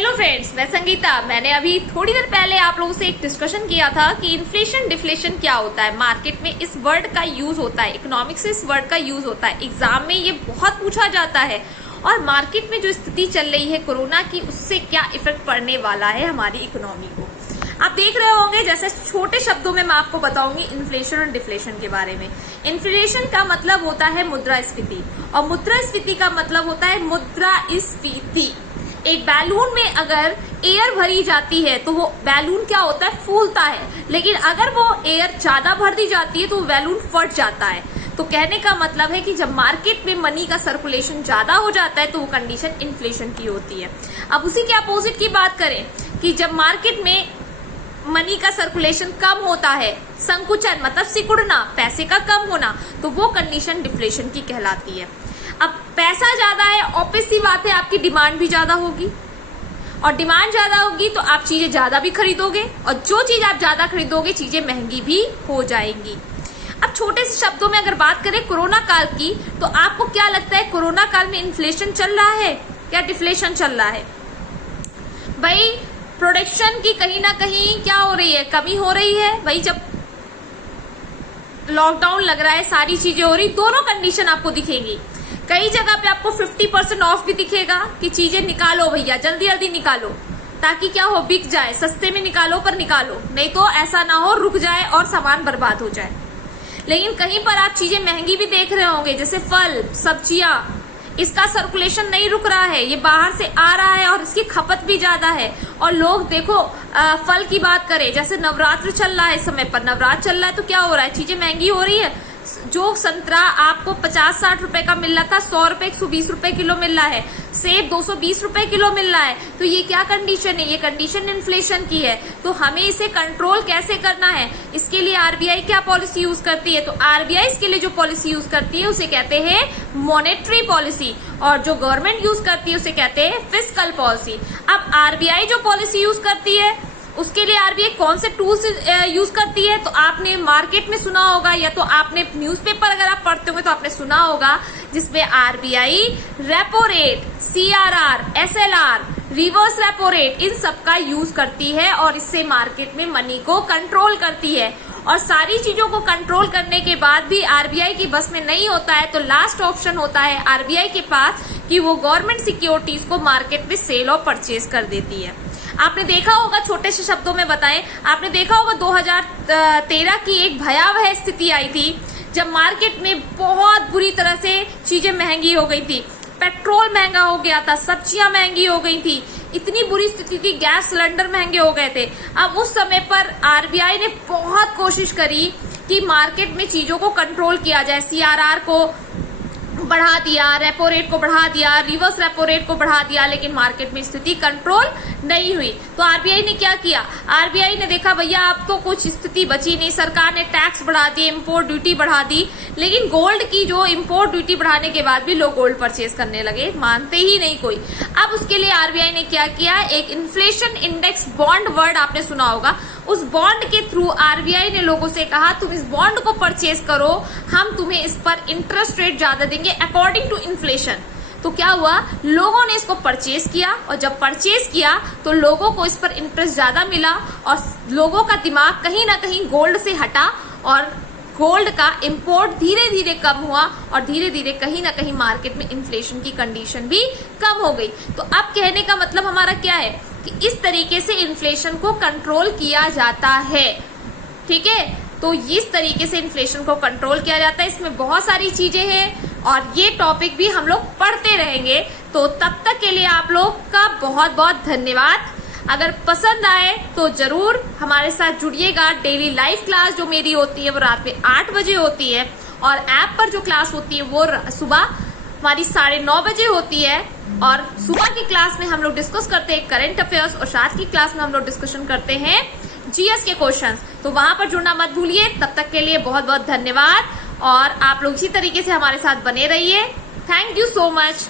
Hello friends, मैं संगीता। मैंने अभी थोड़ी देर पहले आप लोगों से एक डिस्कशन किया था कि इन्फ्लेशन डिफ्लेशन क्या होता है। मार्केट में इस वर्ड का यूज होता है, इकोनॉमिक्स से इस वर्ड का यूज होता है, एग्जाम में ये बहुत पूछा जाता है। और मार्केट में जो स्थिति चल रही है कोरोना की, उससे क्या इफेक्ट पड़ने वाला है हमारी इकोनॉमी को, आप देख रहे होंगे। जैसे छोटे शब्दों में मैं आपको बताऊंगी इन्फ्लेशन और डिफ्लेशन के बारे में। इन्फ्लेशन का मतलब होता है मुद्रास्फीति, और मुद्रास्फीति का मतलब होता है मुद्रास्फीति। एक बैलून में अगर एयर भरी जाती है तो वो बैलून क्या होता है, फूलता है। लेकिन अगर वो एयर ज्यादा भर दी जाती है तो वो बैलून फट जाता है। तो कहने का मतलब है कि जब मार्केट में मनी का सर्कुलेशन ज्यादा हो जाता है तो वो कंडीशन इन्फ्लेशन की होती है। अब उसी के अपोजिट की बात करें कि जब मार्केट में मनी का सर्कुलेशन कम होता है, संकुचन मतलब सिकुड़ना, पैसे का कम होना, तो वो कंडीशन डिफ्लेशन की कहलाती है। अब पैसा ज्यादा है, ऑब्वियस सी बात है आपकी डिमांड भी ज्यादा होगी, और डिमांड ज्यादा होगी तो आप चीजें ज्यादा भी खरीदोगे, और जो चीज आप ज्यादा खरीदोगे चीजें महंगी भी हो जाएंगी। अब छोटे से शब्दों में अगर बात करें कोरोना काल की, तो आपको क्या लगता है कोरोना काल में इन्फ्लेशन चल रहा है या डिफ्लेशन चल रहा है? भाई प्रोडक्शन की कहीं ना कहीं क्या हो रही है, कमी हो रही है। भाई जब लॉकडाउन लग रहा है, सारी चीजें हो रही, दोनों कंडीशन आपको दिखेंगी। कई जगह पे आपको 50% ऑफ भी दिखेगा कि चीजें निकालो भैया, जल्दी जल्दी निकालो, ताकि क्या हो, बिक जाए, सस्ते में निकालो पर निकालो, नहीं तो ऐसा ना हो रुक जाए और सामान बर्बाद हो जाए। लेकिन कहीं पर आप चीजें महंगी भी देख रहे होंगे, जैसे फल सब्जियां, इसका सर्कुलेशन नहीं रुक रहा है, ये बाहर से आ रहा है और इसकी खपत भी ज्यादा है। और लोग देखो, फल की बात करें, जैसे नवरात्र चल रहा है, इस समय पर नवरात्र चल रहा है, तो क्या हो रहा है, चीजें महंगी हो रही है। जो संतरा आपको 50-60 रुपए का मिल रहा था, 100 रुपए 120 रुपए किलो मिल रहा है। सेब 220 रुपए किलो मिल रहा है। तो ये क्या कंडीशन है, ये कंडीशन इन्फ्लेशन की है। तो हमें इसे कंट्रोल कैसे करना है, इसके लिए आरबीआई क्या पॉलिसी यूज करती है? तो आरबीआई इसके लिए जो पॉलिसी यूज करती है उसे कहते हैं मॉनेटरी पॉलिसी, और जो गवर्नमेंट यूज करती है उसे कहते हैं फिस्कल पॉलिसी। अब आरबीआई जो पॉलिसी यूज करती है उसके लिए आरबीआई कौन से टूल्स यूज करती है, तो आपने मार्केट में सुना होगा, या तो आपने न्यूज़पेपर अगर आप पढ़ते होंगे तो आपने सुना होगा, जिसमें RBI repo rate, CRR, SLR, reverse repo rate, इन सब का यूज करती है, और इससे मार्केट में मनी को कंट्रोल करती है। और सारी चीजों को कंट्रोल करने के बाद भी आरबीआई की बस में नहीं होता है, तो लास्ट ऑप्शन होता है आरबीआई के पास कि वो गवर्नमेंट सिक्योरिटीज को मार्केट में सेल और परचेज कर देती है। आपने देखा होगा, छोटे से शब्दों में बताएं, आपने देखा होगा 2013 की एक भयावह स्थिति आई थी, जब मार्केट में बहुत बुरी तरह से चीजें महंगी हो गई थी। पेट्रोल महंगा हो गया था, सब्जियां महंगी हो गई थी, इतनी बुरी स्थिति थी, गैस सिलेंडर महंगे हो गए थे। अब उस समय पर आरबीआई ने बहुत कोशिश करी कि मार्केट में चीजों को कंट्रोल किया जाए। सीआरआर को बढ़ा दिया, रेपो रेट को बढ़ा दिया, रिवर्स रेपो रेट को बढ़ा दिया, लेकिन मार्केट में स्थिति कंट्रोल नहीं हुई। तो आरबीआई ने क्या किया, आरबीआई ने देखा भैया अब तो कुछ स्थिति बची नहीं, सरकार ने टैक्स बढ़ा दिए, इंपोर्ट ड्यूटी बढ़ा दी, लेकिन गोल्ड की जो इंपोर्ट ड्यूटी बढ़ाने के बाद भी लोग गोल्ड परचेज करने लगे, मानते ही नहीं कोई। अब उसके लिए आरबीआई ने क्या किया, एक इन्फ्लेशन इंडेक्स बॉन्ड, वर्ड आपने सुना होगा, उस बॉन्ड के थ्रू आरबीआई ने लोगों से कहा तुम इस बॉन्ड को परचेज करो, हम तुम्हें इस पर इंटरेस्ट रेट ज्यादा देंगे अकॉर्डिंग टू इन्फ्लेशन। तो क्या हुआ, लोगों ने इसको परचेज किया, और जब परचेज किया तो लोगों को इस पर इंटरेस्ट ज्यादा मिला, और लोगों का दिमाग कहीं ना कहीं गोल्ड से हटा, और गोल्ड का इंपोर्ट धीरे धीरे कम हुआ, और धीरे धीरे कहीं ना कहीं मार्केट में इन्फ्लेशन की कंडीशन भी कम हो गई। तो अब कहने का मतलब हमारा क्या है कि इस तरीके से इन्फ्लेशन को कंट्रोल किया जाता है। ठीक है, तो इस तरीके से इन्फ्लेशन को कंट्रोल किया जाता है। इसमें बहुत सारी चीजें हैं, और ये टॉपिक भी हम लोग पढ़ते रहेंगे। तो तब तक के लिए आप लोग का बहुत बहुत धन्यवाद। अगर पसंद आए तो जरूर हमारे साथ जुड़िएगा। डेली लाइव क्लास जो मेरी होती है वो रात में 8 बजे होती है, और ऐप पर जो क्लास होती है वो सुबह हमारी 9:30 बजे होती है। और सुबह की क्लास में हम लोग डिस्कस करते हैं करंट अफेयर्स, और साथ की क्लास में हम लोग डिस्कशन करते हैं जीएस के क्वेश्चंस। तो वहां पर जुड़ना मत भूलिए। तब तक के लिए बहुत बहुत धन्यवाद, और आप लोग इसी तरीके से हमारे साथ बने रहिए। Thank you so much.